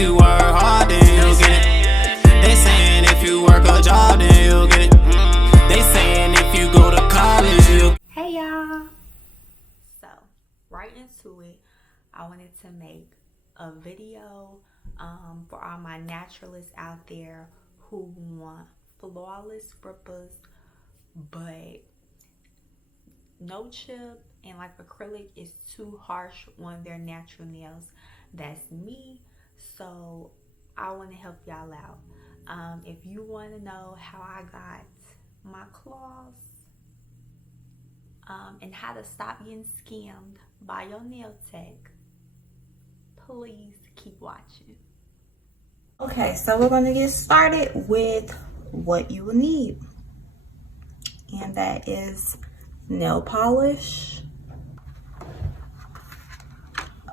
you work hard, then you'll get it. They saying if you work a job, then you'll get it. They saying if you go to college, you'll. Hey y'all. So, right into it, I wanted to make a video for all my naturalists out there who want flawless rippers, but no chip and like acrylic is too harsh on their natural nails. That's me. So I want to help y'all out. If you want to know how I got my claws and how to stop getting scammed by your nail tech, please keep watching. Okay, so we're going to get started with what you will need, and that is nail polish,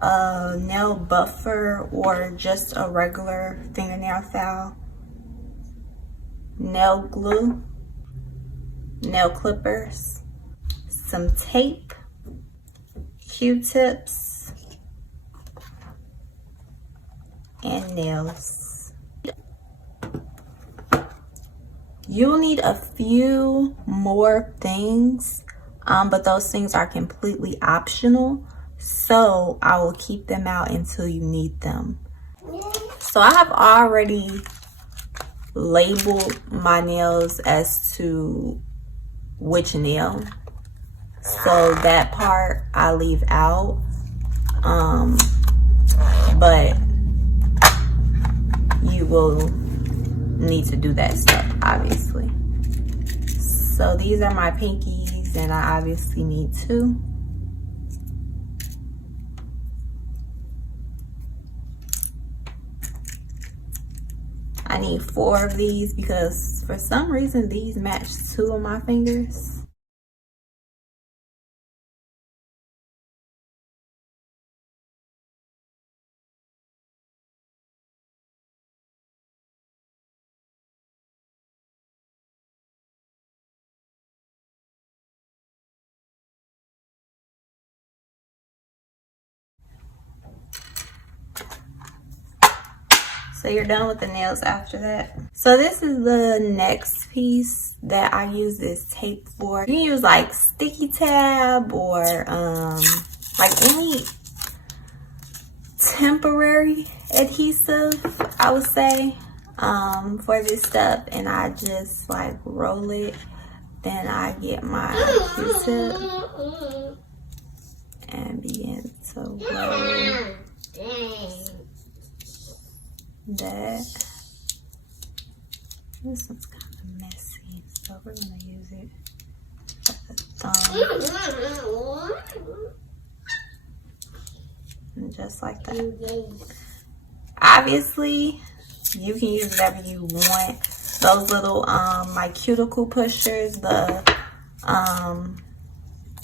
a nail buffer or just a regular fingernail file, nail glue, nail clippers, some tape, Q-tips, and nails. You'll need a few more things, but those things are completely optional, so I will keep them out until you need them. So I have already labeled my nails as to which nail, so that part I leave out, but you will need to do that stuff, obviously. So these are my pinkies, and I obviously need 2. I need 4 of these because for some reason these match 2 of my fingers. So you're done with the nails after that. So this is the next piece that I use this tape for. You can use like sticky tab or like any temporary adhesive, I would say, for this stuff. And I just like roll it. Then I get my Q-tip and begin to roll that. This one's kind of messy, so we're gonna use it with the thumb. And just like that. Obviously, you can use whatever you want. Those little like cuticle pushers, the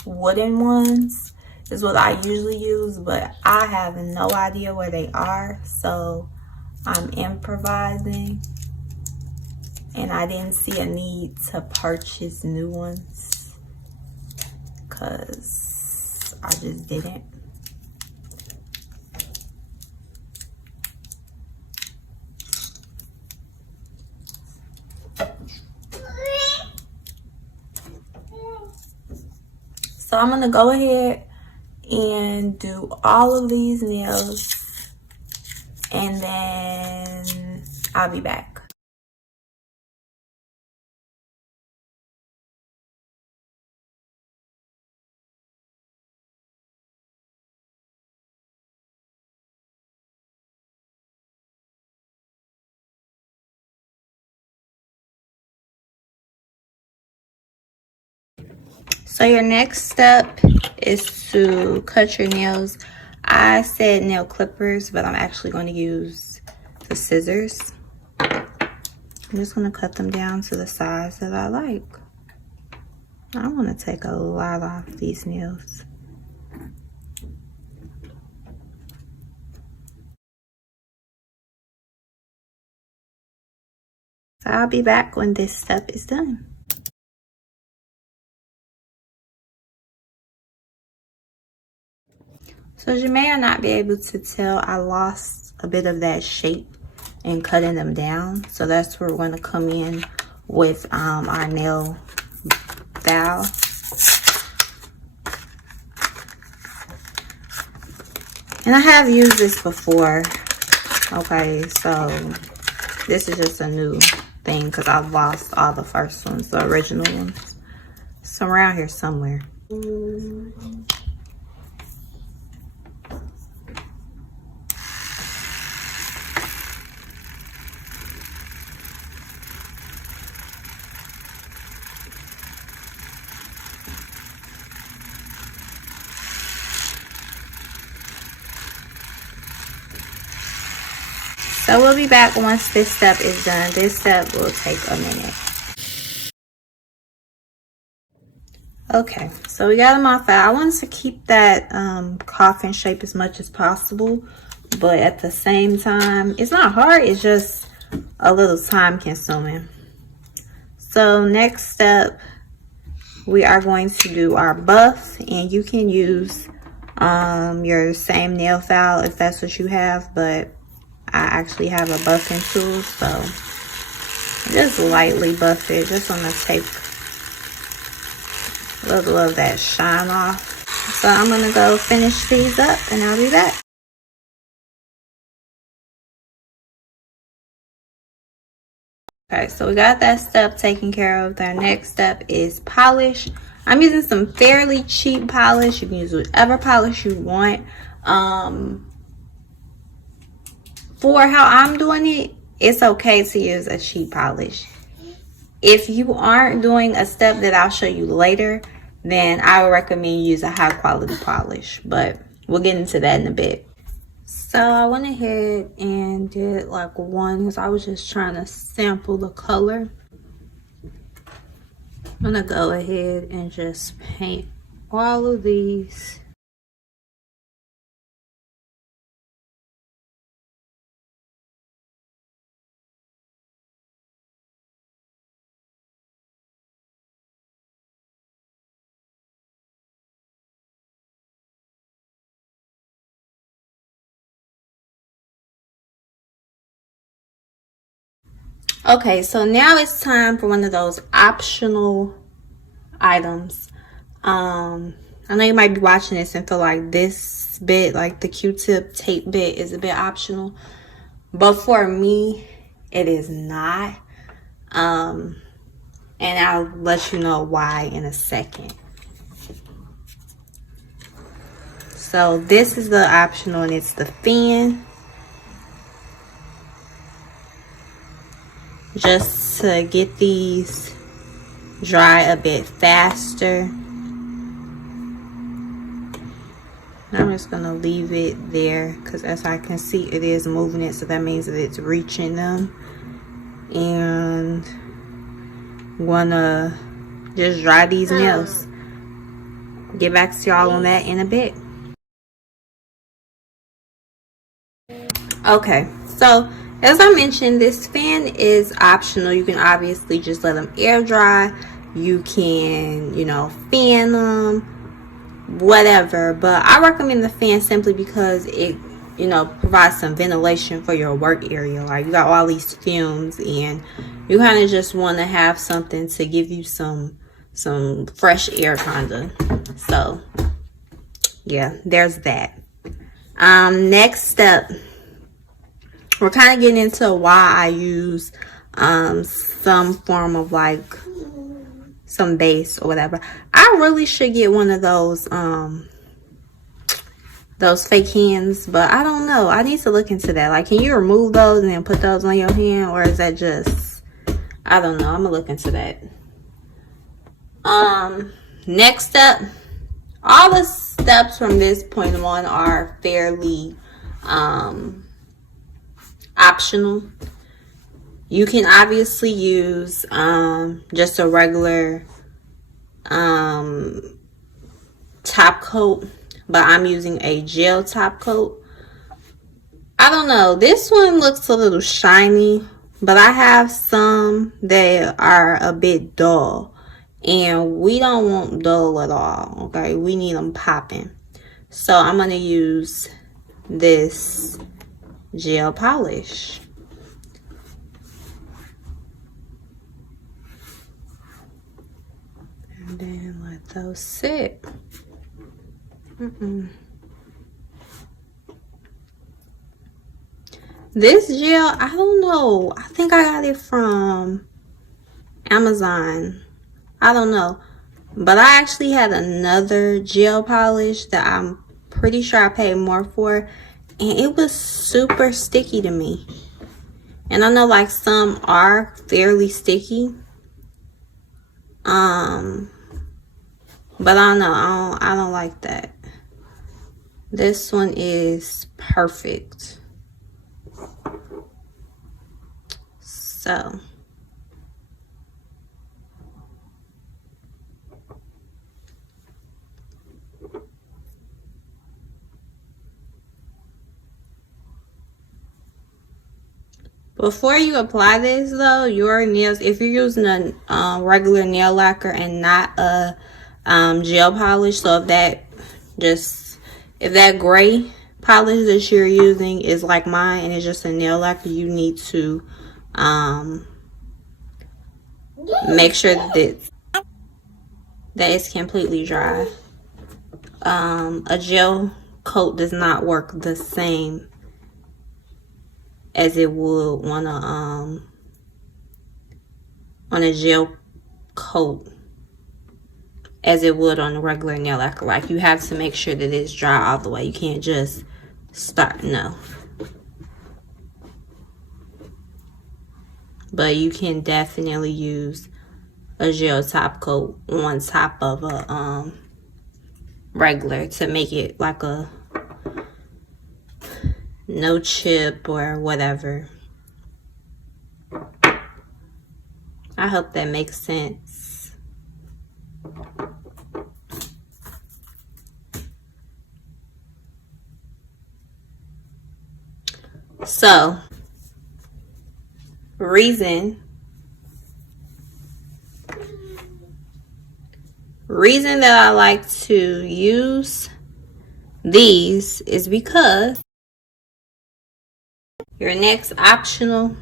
wooden ones is what I usually use, but I have no idea where they are, so I'm improvising, and I didn't see a need to purchase new ones because I just didn't. So I'm gonna go ahead and do all of these nails, and then I'll be back. So your next step is to cut your nails. I said nail clippers, but I'm actually going to use the scissors. I'm just going to cut them down to the size that I like. I want to take a lot off these nails. So I'll be back when this step is done. So as you may or not be able to tell, I lost a bit of that shape in cutting them down. So that's where we're going to come in with our nail file. And I have used this before. Okay, so this is just a new thing because I've lost all the first ones, the original ones. It's around here somewhere. So we'll be back once this step is done. This step will take a minute. Okay, so we got them off out. I wanted to keep that coffin shape as much as possible, but at the same time, it's not hard, it's just a little time consuming. So next step, we are going to do our buff, and you can use your same nail file if that's what you have, but I actually have a buffing tool, so just lightly buff it. Just want to take a little of that shine off. So I'm going to go finish these up and I'll be back. Okay, so we got that step taken care of. The next step is polish. I'm using some fairly cheap polish. You can use whatever polish you want. For how I'm doing it, it's okay to use a cheap polish. If you aren't doing a step that I'll show you later, then I would recommend you use a high quality polish, but we'll get into that in a bit. So I went ahead and did like one because I was just trying to sample the color. I'm gonna go ahead and just paint all of these. Okay, so now it's time for one of those optional items. I know you might be watching this and feel like this bit, like the Q-tip tape bit, is a bit optional, but for me it is not. And I'll let you know why in a second. So this is the optional, and it's the fan, just to get these dry a bit faster. I'm just gonna leave it there because as I can see, it is moving it, so that means that it's reaching them. And I'm gonna just dry these nails. Get back to y'all on that in a bit. Okay, so as I mentioned, this fan is optional. You can obviously just let them air dry. You can, you know, fan them, whatever. But I recommend the fan simply because it, you know, provides some ventilation for your work area. Like, you got all these fumes and you kind of just want to have something to give you some fresh air, kind of. So yeah, there's that. Next step, we're kind of getting into why I use some form of like some base or whatever. I really should get one of those fake hands, but I don't know. I need to look into that. Like, can you remove those and then put those on your hand, or is that just, I don't know. I'm gonna look into that. Next up, all the steps from this point on are fairly optional. You can obviously use just a regular top coat, but I'm using a gel top coat. I don't know, this one looks a little shiny, but I have some that are a bit dull, and we don't want dull at all. Okay, we need them popping. So I'm going to use this gel polish. And then let those sit. This gel, I don't know. I think I got it from Amazon. I don't know. But I actually had another gel polish that I'm pretty sure I paid more for. And it was super sticky to me. And I know like some are fairly sticky. But I don't know. I don't like that. This one is perfect. So. Before you apply this though, your nails, if you're using a regular nail lacquer and not a gel polish, so if that gray polish that you're using is like mine and it's just a nail lacquer, you need to make sure that it's completely dry. A gel coat does not work the same as it would on a gel coat as it would on a regular nail lacquer. Like, you have to make sure that it's dry all the way. You can't just start, no. But you can definitely use a gel top coat on top of a regular to make it like a no chip or whatever. I hope that makes sense. So, reason that I like to use these is because your next optional,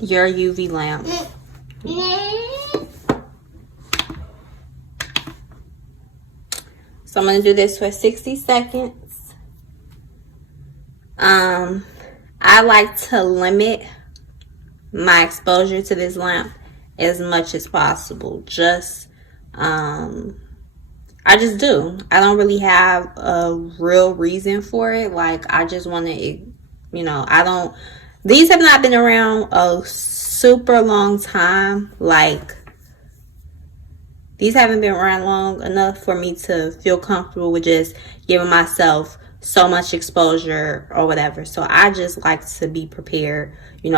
your UV lamp. So I'm going to do this for 60 seconds. I like to limit my exposure to this lamp as much as possible. I just do. I don't really have a real reason for it. Like, I just want to, these have not been around a super long time. Like, these haven't been around long enough for me to feel comfortable with just giving myself so much exposure or whatever. So I just like to be prepared, they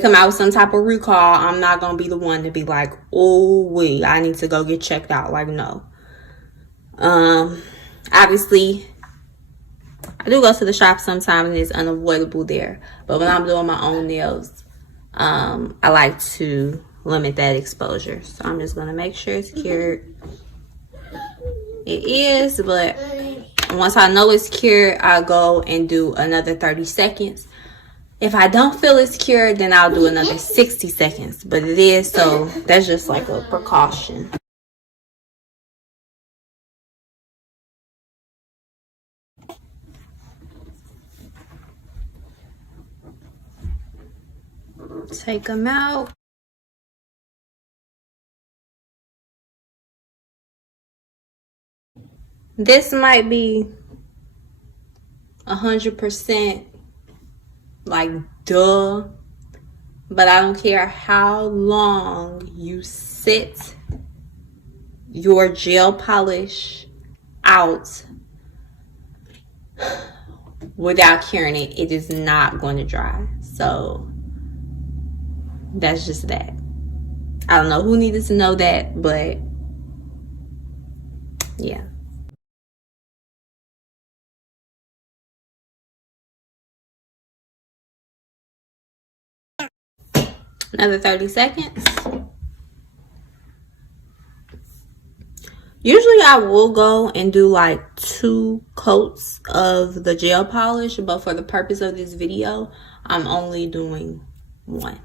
come out with some type of recall, I'm not going to be the one to be like, oh, wait, I need to go get checked out. Like, no. Obviously, I do go to the shop sometimes and it's unavoidable there. But when I'm doing my own nails, I like to limit that exposure. So I'm just going to make sure it's cured. It is, but once I know it's cured, I'll go and do another 30 seconds. If I don't feel it's cured, then I'll do another 60 seconds. But it is, so that's just like a precaution. Take them out. This might be 100% like duh, but I don't care how long you sit your gel polish out without curing it, it is not going to dry. So that's just that. I don't know who needed to know that, but yeah. Another 30 seconds. Usually I will go and do like 2 coats of the gel polish, but for the purpose of this video, I'm only doing 1.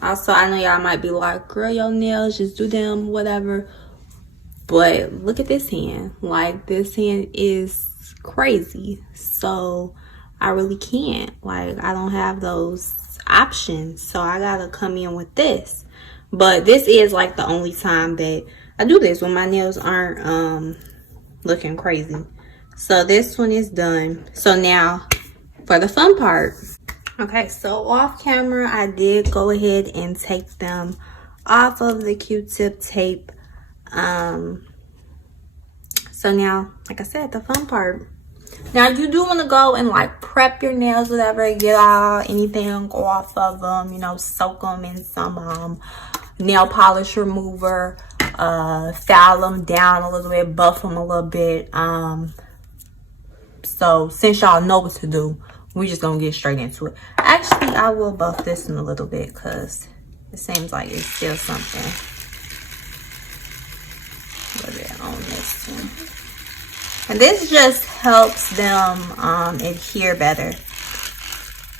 Also, I know y'all might be like, girl, your nails, just do them, whatever. But look at this hand. Like, this hand is crazy. So, I really can't. Like, I don't have those options. So, I gotta come in with this. But this is like the only time that I do this, when my nails aren't looking crazy. So, this one is done. So, now for the fun part. Okay, so off camera, I did go ahead and take them off of the Q-tip tape. So now, like I said, the fun part. Now, you do want to go and like prep your nails, whatever, get all anything off of them, you know, soak them in some nail polish remover, file them down a little bit, buff them a little bit. So since y'all know what to do, we just gonna get straight into it. Actually, I will buff this in a little bit because it seems like it's still something. A little bit on this one. And this just helps them adhere better.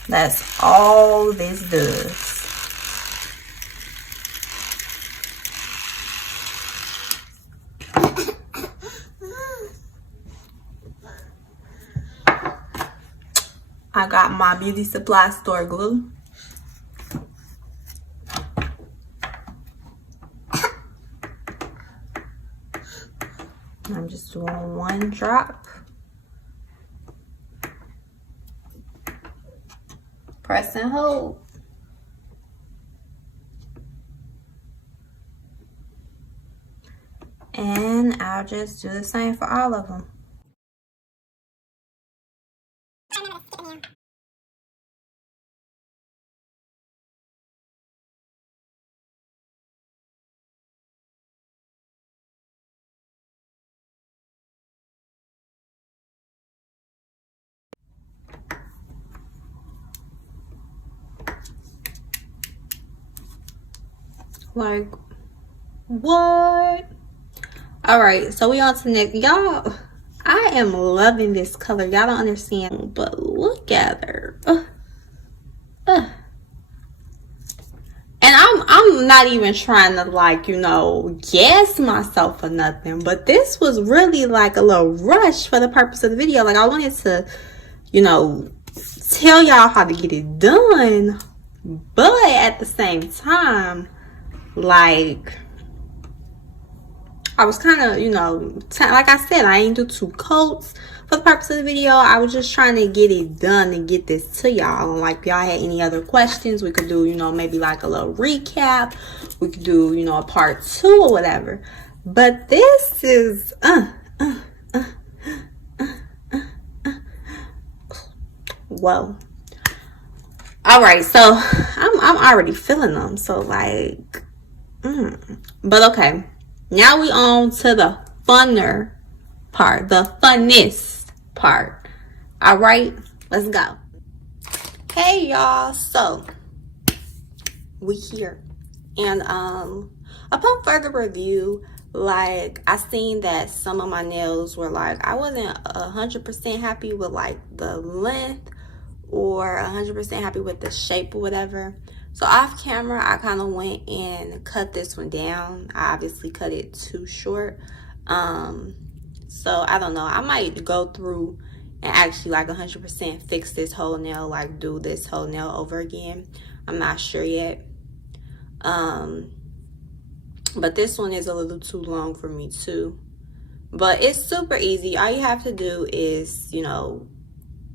That's all this does. I got my beauty supply store glue. I'm just doing 1 drop. Press and hold. And I'll just do the same for all of them. Like, what? All right, so we on to the next. Y'all, I am loving this color. Y'all don't understand, but look at her. And I'm not even trying to, like, you know, gas myself or nothing, but this was really like a little rush for the purpose of the video. Like, I wanted to, you know, tell y'all how to get it done, but at the same time, like, I was kind of, you know, like I said, I ain't do 2 coats for the purpose of the video. I was just trying to get it done and get this to y'all. And like, if y'all had any other questions, we could do, you know, maybe like a little recap. We could do, you know, a part 2 or whatever. But this is, whoa. All right, so I'm already feeling them. So like, but okay. Now we on to the funner part, the funnest part. All right, let's go. Hey y'all, so we here, and upon further review, like, I seen that some of my nails were like, I wasn't 100% happy with like the length or 100% happy with the shape or whatever. So off camera, I kind of went and cut this one down. I obviously cut it too short. So I don't know. I might go through and actually like 100% fix this whole nail, like do this whole nail over again. I'm not sure yet. But this one is a little too long for me too. But it's super easy. All you have to do is, you know,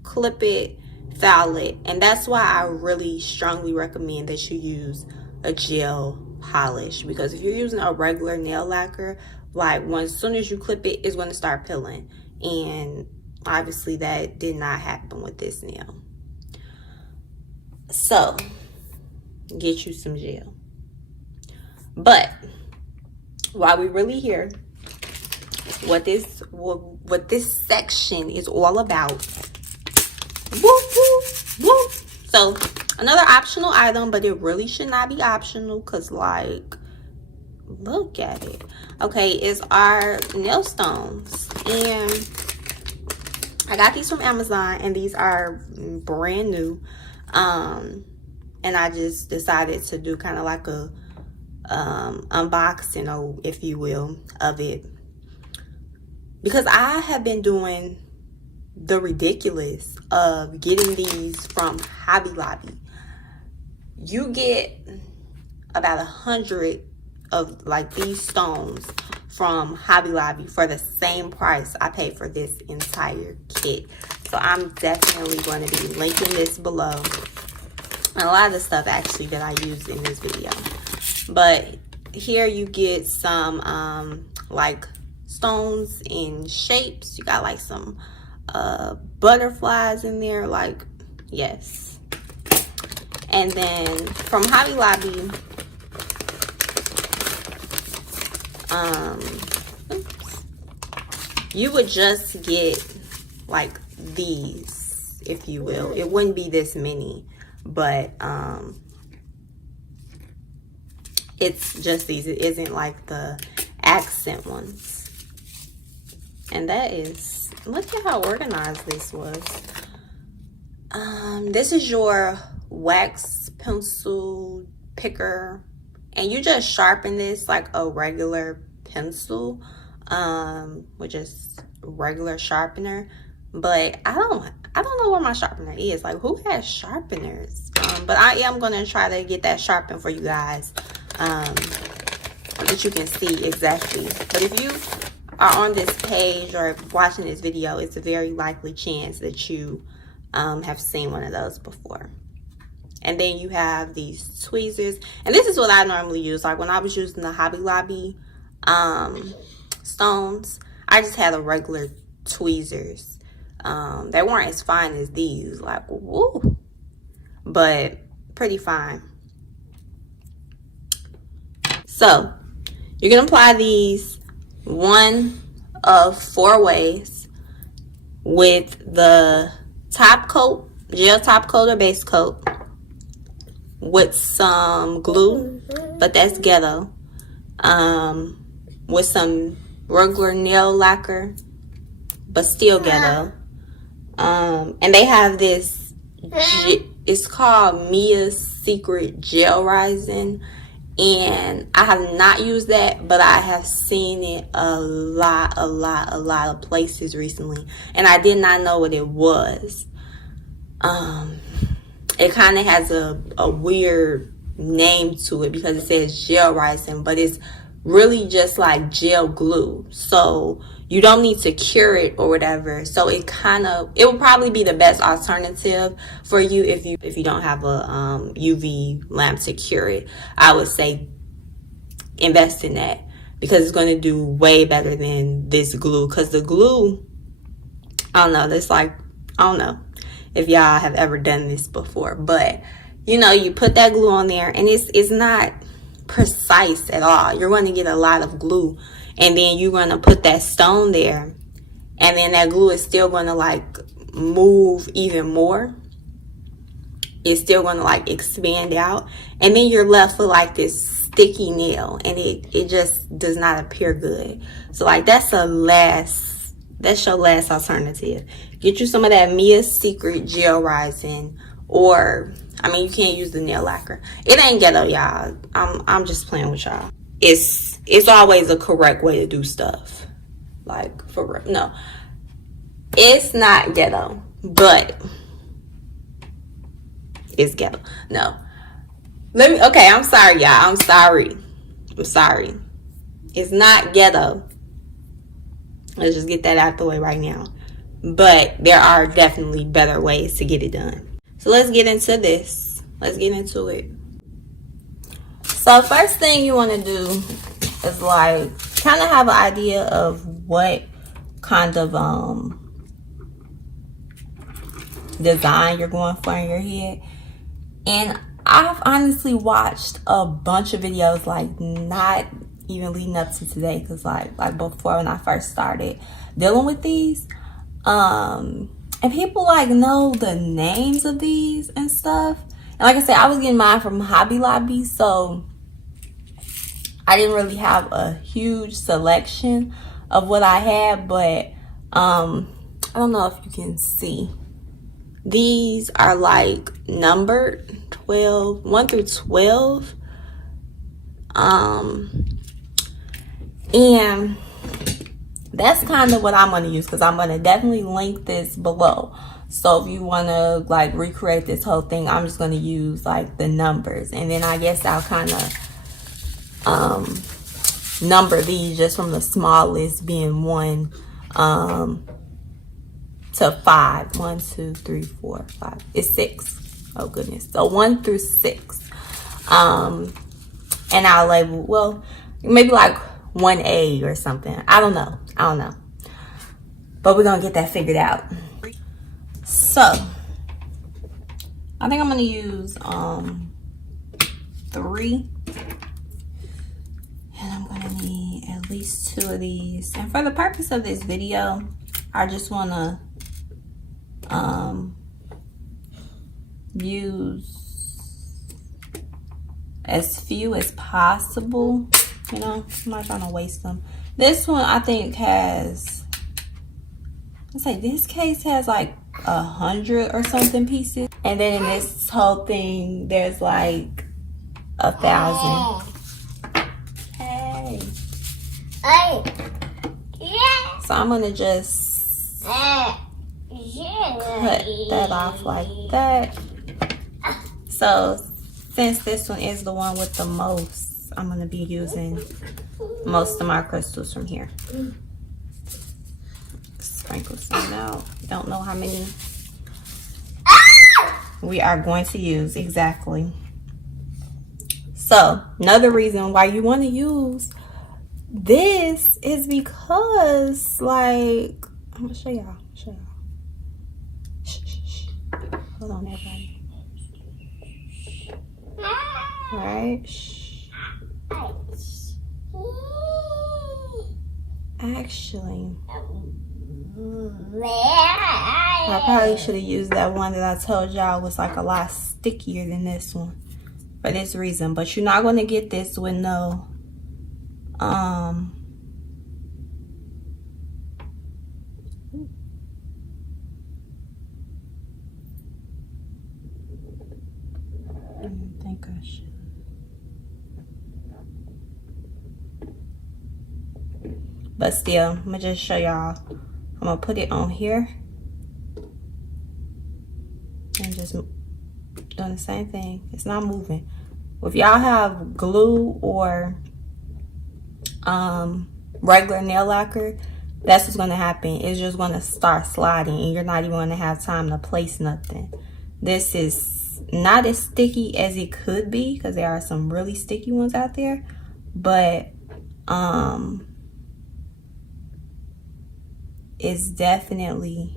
clip it, file it, and that's why I really strongly recommend that you use a gel polish, because if you're using a regular nail lacquer, like, as soon as you clip it, it's going to start peeling, and obviously that did not happen with this nail. So get you some gel. But while we really here, what this section is all about. Whoop, whoop, whoop. So another optional item, but it really should not be optional, because like, look at it. Okay, it's our nail stones, and I got these from Amazon, and these are brand new. And I just decided to do kind of like a unboxing, or if you will, of it, because I have been doing the ridiculous of getting these from Hobby Lobby. You get about 100 of like these stones from Hobby Lobby for the same price I paid for this entire kit. So I'm definitely going to be linking this below. And a lot of the stuff actually that I used in this video. But here you get some like stones in shapes. You got like some butterflies in there, like, yes. And then from Hobby Lobby, you would just get like these, if you will. It wouldn't be this many, but it's just these. It isn't like the accent ones. And that is, look at how organized this was. This is your wax pencil picker, and you just sharpen this like a regular pencil, with just regular sharpener. But I don't know where my sharpener is. Like, who has sharpeners? But I am gonna try to get that sharpened for you guys, that you can see exactly. But if you are on this page or watching this video, it's a very likely chance that you have seen one of those before. And then you have these tweezers, and this is what I normally use. Like when I was using the Hobby Lobby stones, I just had a regular tweezers. They weren't as fine as these, like, woo, but pretty fine. So you can apply these one of 4 ways with the top coat, gel top coat or base coat, with some glue, but that's ghetto, with some regular nail lacquer, but still ghetto. And they have this, it's called Mia's Secret Gel Rising, and I have not used that, but I have seen it a lot of places recently, and I did not know what it was. It kind of has a weird name to it because it says gel rising, but it's really just like gel glue. So you don't need to cure it or whatever. So it would probably be the best alternative for you if you don't have a UV lamp to cure it. I would say invest in that, because it's going to do way better than this glue. Because the glue, I don't know, it's like, I don't know if y'all have ever done this before, but you know, you put that glue on there and it's not precise at all. You're going to get a lot of glue, and then you're going to put that stone there, and then that glue is still going to like move even more. It's still going to like expand out, and then you're left with like this sticky nail, and it just does not appear good. So like that's your last alternative. Get you some of that Mia's Secret Gel Rising, or I mean, you can't use the nail lacquer. It ain't ghetto, y'all. I'm just playing with y'all. It's always a correct way to do stuff. Like, for real. No, it's not ghetto, but it's ghetto. No, okay, I'm sorry, y'all. I'm sorry. It's not ghetto. Let's just get that out the way right now. But there are definitely better ways to get it done. So let's get into this. Let's get into it. So first thing you want to do is like kind of have an idea of what kind of design you're going for in your head. And I've honestly watched a bunch of videos, like not even leading up to today, because like before, when I first started dealing with these, and people like know the names of these and stuff. And like I said, I was getting mine from Hobby Lobby, so I didn't really have a huge selection of what I had, but I don't know if you can see. These are like numbered 12, 1 through 12. And that's kind of what I'm going to use, because I'm going to definitely link this below. So if you want to like recreate this whole thing, I'm just going to use like the numbers, and then I guess I'll kind of number these just from the smallest being 1 to 5. 1, 2, 3, 4, 5. It's 6. Oh goodness. So 1 through 6. And I'll label, well, maybe like 1A or something. I don't know. But we're gonna get that figured out. So I think I'm gonna use 3. And I'm gonna need at least 2 of these. And for the purpose of this video, I just wanna use as few as possible. You know, I'm not trying to waste them. This one I think has, let's say this case has like 100 or something pieces. And then in this whole thing, there's like 1,000. Hey. So I'm gonna just cut that off like that. So since this one is the one with the most, I'm gonna be using most of my crystals from here. Sprinkle some out. Don't know how many we are going to use exactly. So another reason why you want to use this is because, like, I'm gonna show y'all. Shh. Hold on, everybody. All right. Shh. Actually, I probably should have used that one that I told y'all was like a lot stickier than this one for this reason. But you're not going to get this with no I think I should. But still, I'm gonna just show y'all. I'm gonna put it on here and just doing the same thing. It's not moving. If y'all have glue or regular nail lacquer, that's what's gonna happen. It's just gonna start sliding and you're not even gonna have time to place nothing. This is not as sticky as it could be, because there are some really sticky ones out there, but it's definitely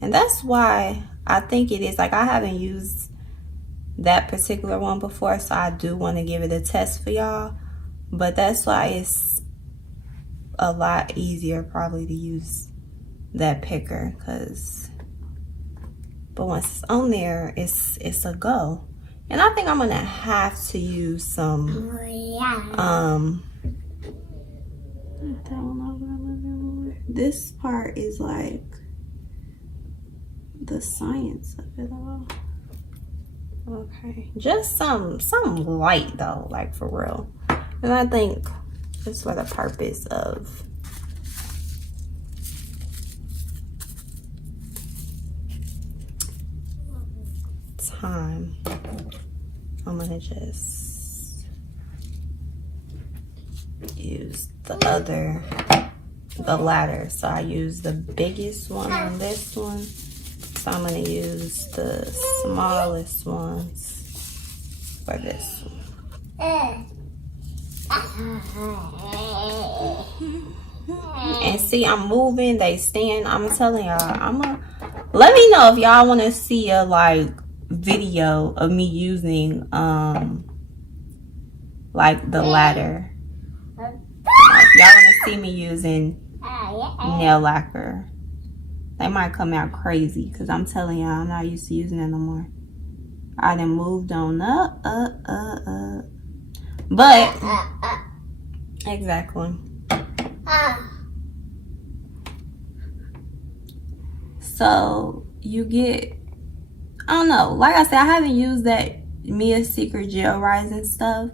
and that's why I think it is, like, I haven't used that particular one before, so I do want to give it a test for y'all. But that's why it's a lot easier probably to use that picker, but once it's on there, it's a go. And I think I'm gonna have to use some this part is like the science of it all. Okay, just some light though, like for real. And I think just for the purpose of time, I'm gonna just use the ladder. So I use the biggest one on this one. So I'm gonna use the smallest ones for this one. And see, I'm moving, they stand. I'm telling y'all, let me know if y'all want to see a like video of me using like the ladder. Like, y'all want to see me using nail lacquer. They might come out crazy, because I'm telling y'all, I'm not used to using it no more. I done moved on up. But exactly. So you get, I don't know. Like I said, I haven't used that Mia Secret Gel Rising stuff.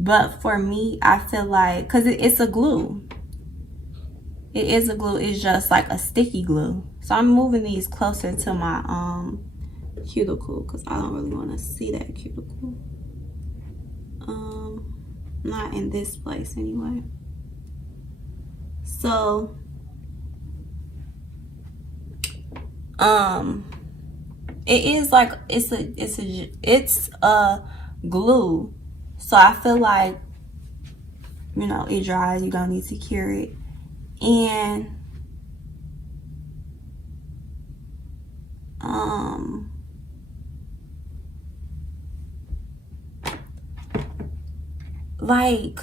But for me, I feel like, because it's a glue. It is a glue. It's just like a sticky glue. So I'm moving these closer to my cuticle because I don't really want to see that cuticle. Not in this place anyway. So it is like it's a glue. So I feel like, you know, it dries, you don't need to cure it. And like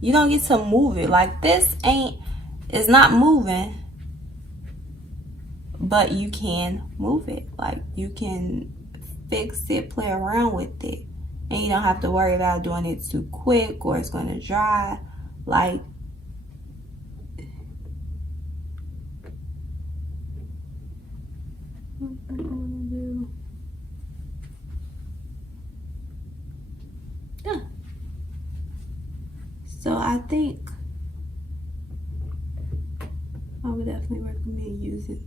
you don't get to move it. Like this it's not moving, but you can move it. Like you can fix it, play around with it, and you don't have to worry about doing it too quick or it's going to dry. Like yeah. So I think I would definitely recommend using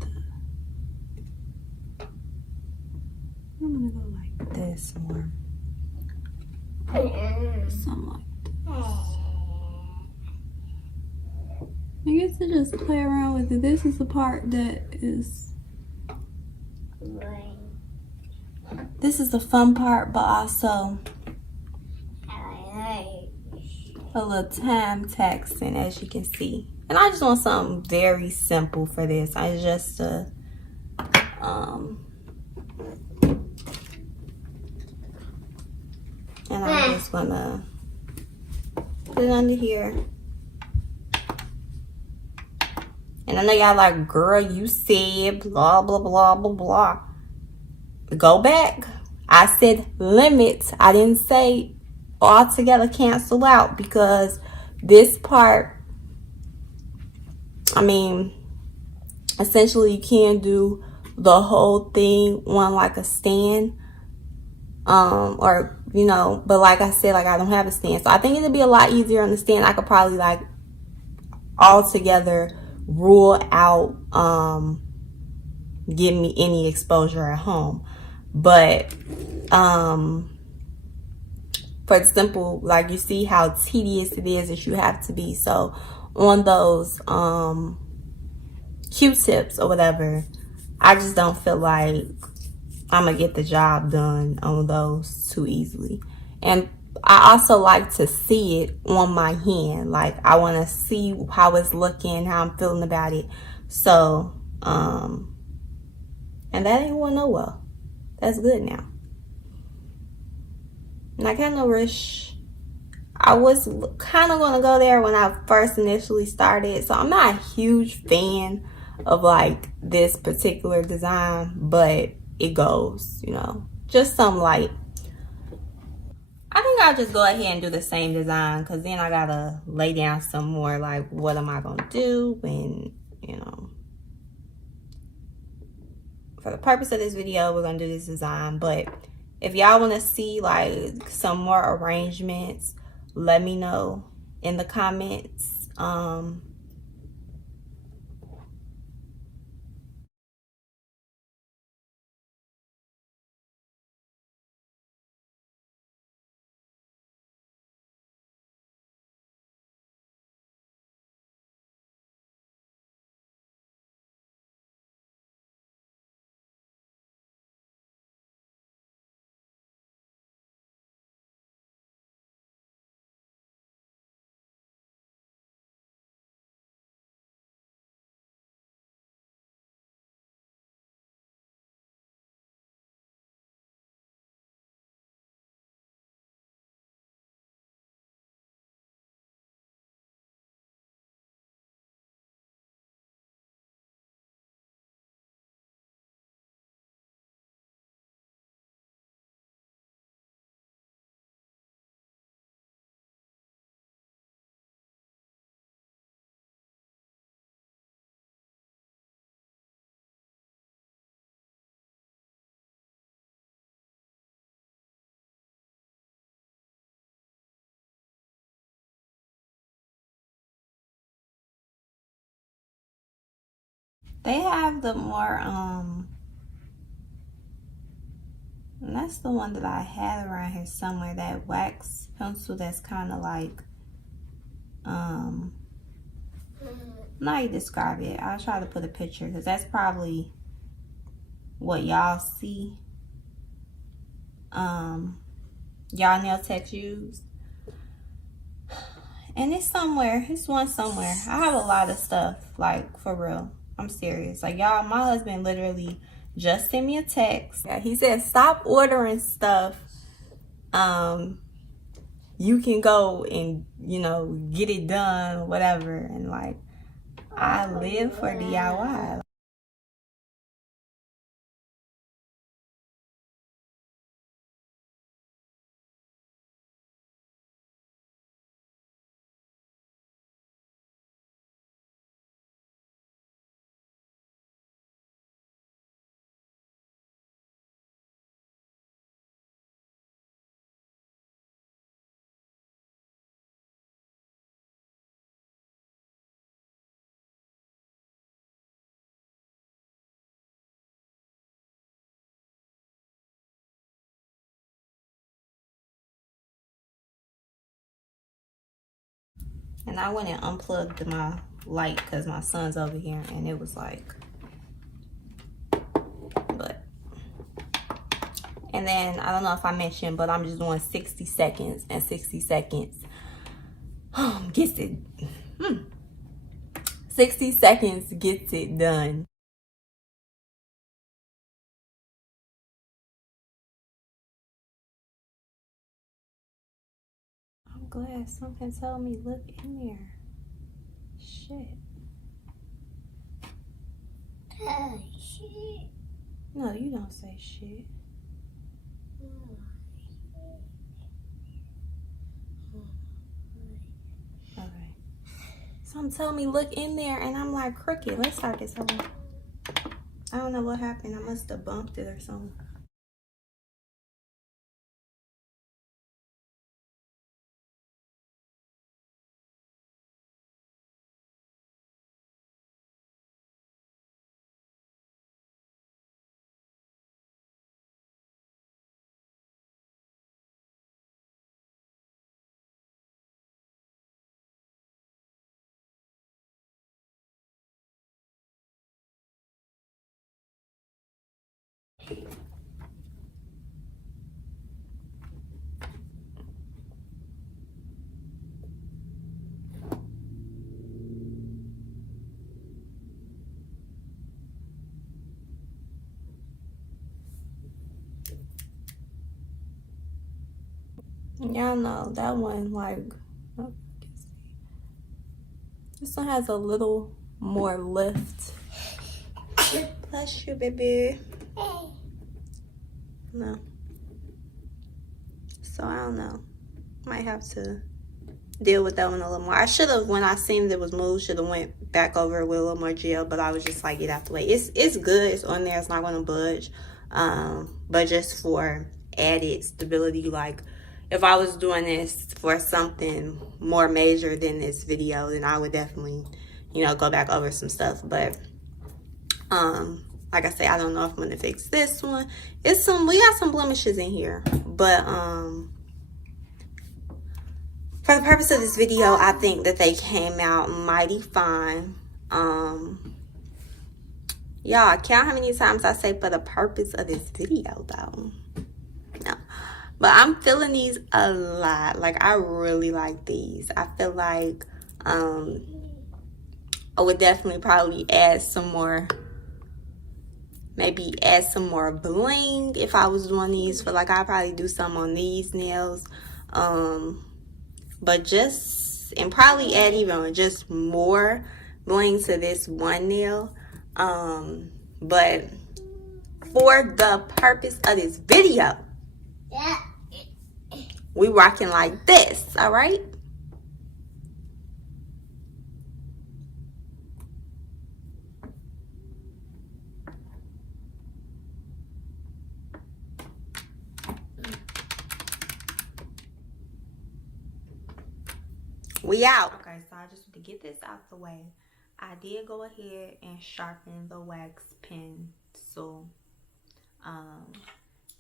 I'm gonna go like this more. Something like this. I guess to just play around with it. This is the part that is, this is the fun part, but also a little time taxing, as you can see. And I just want something very simple for this. I just and I'm just gonna put it under here. And I know y'all like, girl, you said blah blah blah blah blah. Go back. I said limit. I didn't say altogether cancel out, because this part, I mean, essentially you can do the whole thing on like a stand, or you know, but like I said, like I don't have a stand, so I think it'd be a lot easier on the stand. I could probably like altogether rule out getting me any exposure at home. But for example, like you see how tedious it is that you have to be. So on those Q-tips or whatever, I just don't feel like I'm gonna get the job done on those too easily. And I also like to see it on my hand. Like I want to see how it's looking, how I'm feeling about it. So and that ain't going nowhere. That's good now. And I kind of wish I was kind of going to go there when I first initially started. So I'm not a huge fan of like this particular design, but it goes, you know, just some light. I think I'll just go ahead and do the same design, because then I gotta lay down some more, like what am I gonna do when, you know, for the purpose of this video, we're gonna do this design. But if y'all want to see like some more arrangements, let me know in the comments. They have the more, and that's the one that I had around here somewhere, that wax pencil that's kind of like, how you describe it? I'll try to put a picture because that's probably what y'all see. Y'all nail techs use. And it's somewhere, it's one somewhere. I have a lot of stuff, like, for real. I'm serious. Like, y'all, my husband literally just sent me a text. Yeah, he said, stop ordering stuff. You can go and, you know, get it done, whatever. And, like, I live for DIY. And I went and unplugged my light because my son's over here and it was like, but. And then, I don't know if I mentioned, but I'm just doing 60 seconds and 60 seconds. Gets it. 60 seconds gets it done. I'm glad something told me look in there. Shit. Shit. No, you don't say shit. Okay. Something told me look in there and I'm like crooked. Let's start this over. I don't know what happened. I must have bumped it or something. Y'all know that one, like, this one has a little more lift. Bless you, baby. No. So I don't know. Might have to deal with that one a little more. I should have, when I seen it was moved, should have went back over it with a little more gel, but I was just like, get out the way. It's good. It's on there. It's not gonna budge. But just for added stability, like if I was doing this for something more major than this video, then I would definitely, you know, go back over some stuff. But like I say, I don't know if I'm gonna fix this one. We got some blemishes in here, but for the purpose of this video, I think that they came out mighty fine. Y'all, count how many times I say for the purpose of this video, though. No. But I'm feeling these a lot. Like, I really like these. I feel like I would definitely probably add some more, maybe add some more bling if I was doing these. But like, I'd probably do some on these nails. But just, and probably add even just more bling to this one nail. But for the purpose of this video, we rocking like this, all right? We out. Okay, so I just want to get this out the way. I did go ahead and sharpen the wax pencil.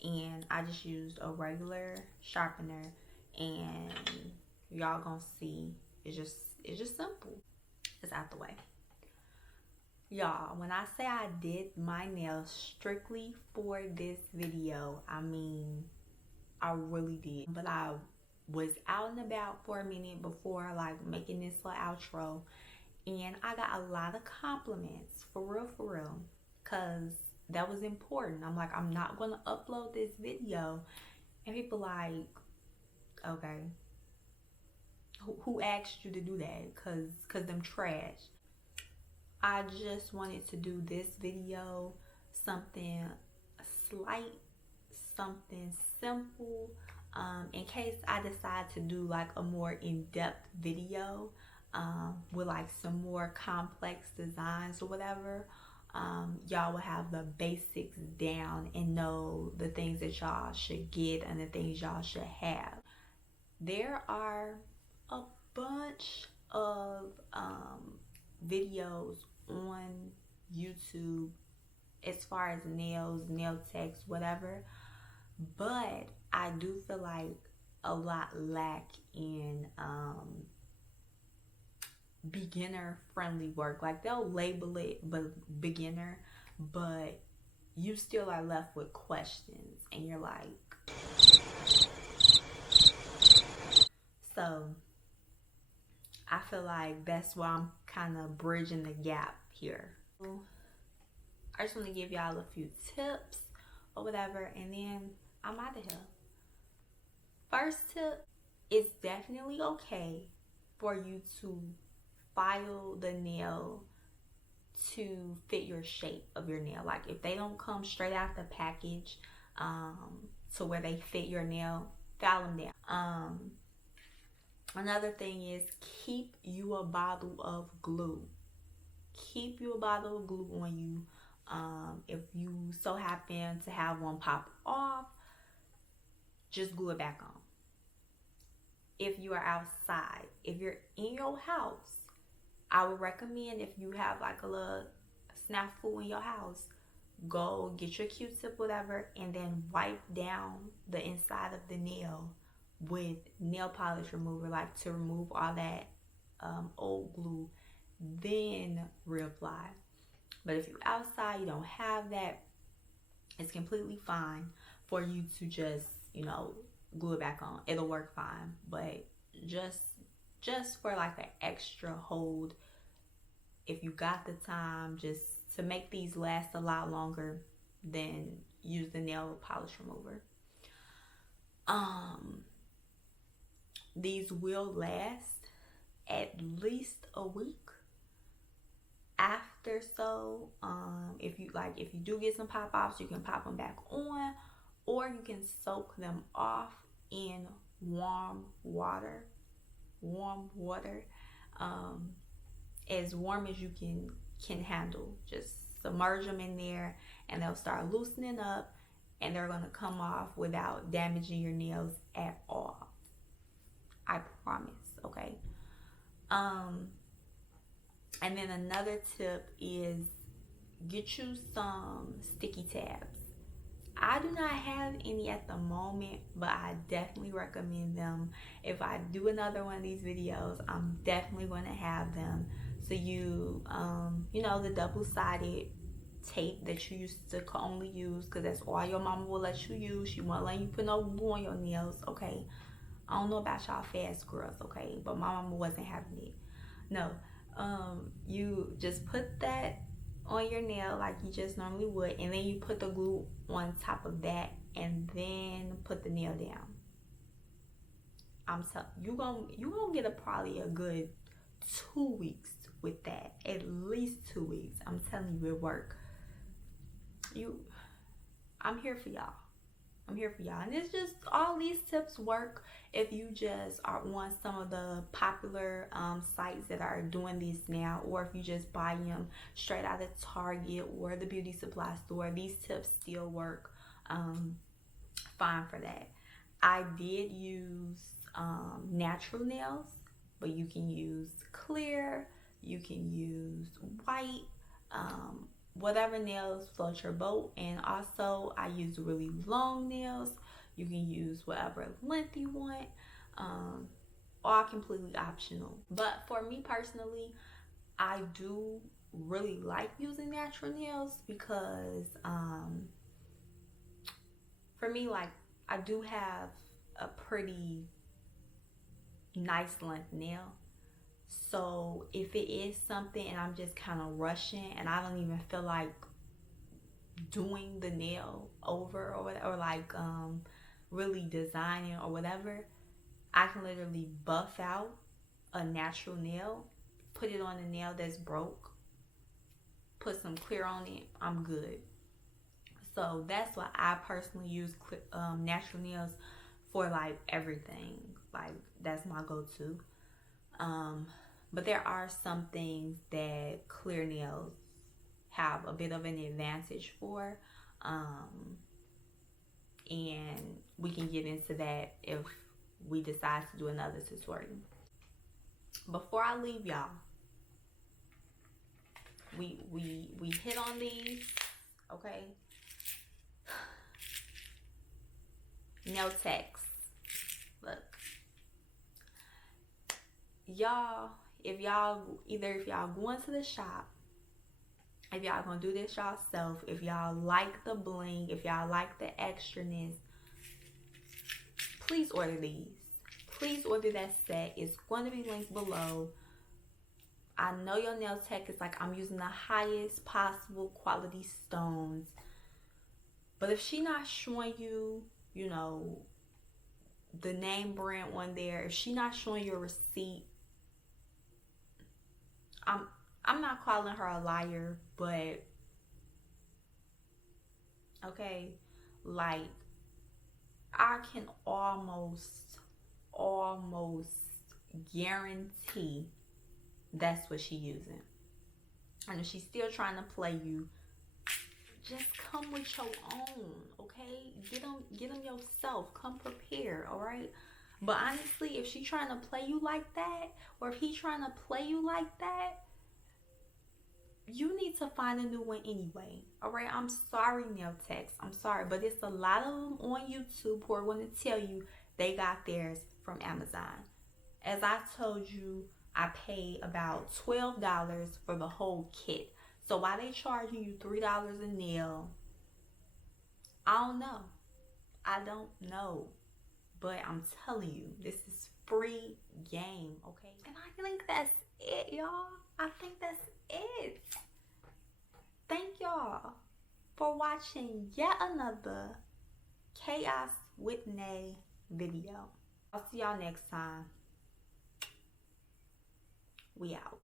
And I just used a regular sharpener, and y'all gonna see it's just simple. It's out the way. Y'all, when I say I did my nails strictly for this video, I mean I really did. But I was out and about for a minute before like making this little outro, and I got a lot of compliments, for real, because that was important. I'm like, I'm not gonna upload this video and people like, okay, who asked you to do that? Cause them trash. I just wanted to do this video, something slight, something simple, in case I decide to do like a more in-depth video with like some more complex designs or whatever. Y'all will have the basics down and know the things that y'all should get and the things y'all should have. There are a bunch of videos on YouTube as far as nails, nail techs, whatever, but I do feel like a lot lack in beginner friendly work. Like they'll label it but beginner, but you still are left with questions and you're like, so I feel like that's why I'm kind of bridging the gap here. I just want to give y'all a few tips or whatever, and then I'm out of here. First tip, it's definitely okay for you to file the nail to fit your shape of your nail. Like if they don't come straight out the package to where they fit your nail, file them down. Another thing is keep you a bottle of glue. Keep you a bottle of glue on you. If you so happen to have one pop off, just glue it back on. If you are outside, if you're in your house, I would recommend, if you have like a little snafu in your house, go get your Q-tip, whatever, and then wipe down the inside of the nail with nail polish remover, like to remove all that old glue, then reapply. But if you're outside, you don't have that, it's completely fine for you to just, you know, glue it back on. It'll work fine. But just for like an extra hold, if you got the time, just to make these last a lot longer, then use the nail polish remover. These will last at least a week. After so, if you do get some pop-offs, you can pop them back on, or you can soak them off in warm water, as warm as you can handle. Just submerge them in there and they'll start loosening up, and they're going to come off without damaging your nails at all. I promise, okay? And then another tip is get you some sticky tabs. I do not have any at the moment, but I definitely recommend them. If I do another one of these videos, I'm definitely going to have them. So you know, the double-sided tape that you used to only use, because that's all your mama will let you use. She won't let you put no glue on your nails, okay? I don't know about y'all fast girls, okay? But my mama wasn't having it. No. You just put that on your nail like you just normally would, and then you put the glue on top of that, and then put the nail down. I'm telling you, you gonna get probably a good 2 weeks with that, at least 2 weeks. I'm telling you, it work. I'm here for y'all. And it's just, all these tips work if you just are on some of the popular sites that are doing these now, or if you just buy them straight out of Target or the beauty supply store. These tips still work fine for that. I did use natural nails, but you can use clear, You can use white, whatever nails float your boat. And also I use really long nails. You can use whatever length you want, all completely optional. But for me personally, I do really like using natural nails because for me, like, I do have a pretty nice length nail. So if it is something and I'm just kind of rushing and I don't even feel like doing the nail over or whatever, or like really designing or whatever, I can literally buff out a natural nail, put it on a nail that's broke, put some clear on it, I'm good. So that's why I personally use natural nails for like everything. Like, that's my go-to. But there are some things that clear nails have a bit of an advantage for, and we can get into that if we decide to do another tutorial. Before I leave y'all, we hit on these, okay? Nail techs. Look, y'all, if y'all going to the shop, if y'all gonna do this yourself, if y'all like the bling, if y'all like the extraness, please order these. Please order that set. It's going to be linked below. I know your nail tech is like, I'm using the highest possible quality stones, but if she not showing you, you know, the name brand on there, if she not showing your receipt, I'm not calling her a liar, but okay, like, I can almost guarantee that's what she's using. And if she's still trying to play you, just come with your own, okay? Get them yourself. Come prepared, all right? But honestly, if she's trying to play you like that, or if he's trying to play you like that, you need to find a new one anyway, all right? I'm sorry, nail techs. I'm sorry, but it's a lot of them on YouTube who are going to tell you they got theirs from Amazon. As I told you, I paid about $12 for the whole kit. So why they charging you $3 a nail? I don't know. I don't know. But I'm telling you, this is free game, okay? And I think that's it, y'all. I think that's it. Thank y'all for watching yet another Chaos with Nay video. I'll see y'all next time. We out.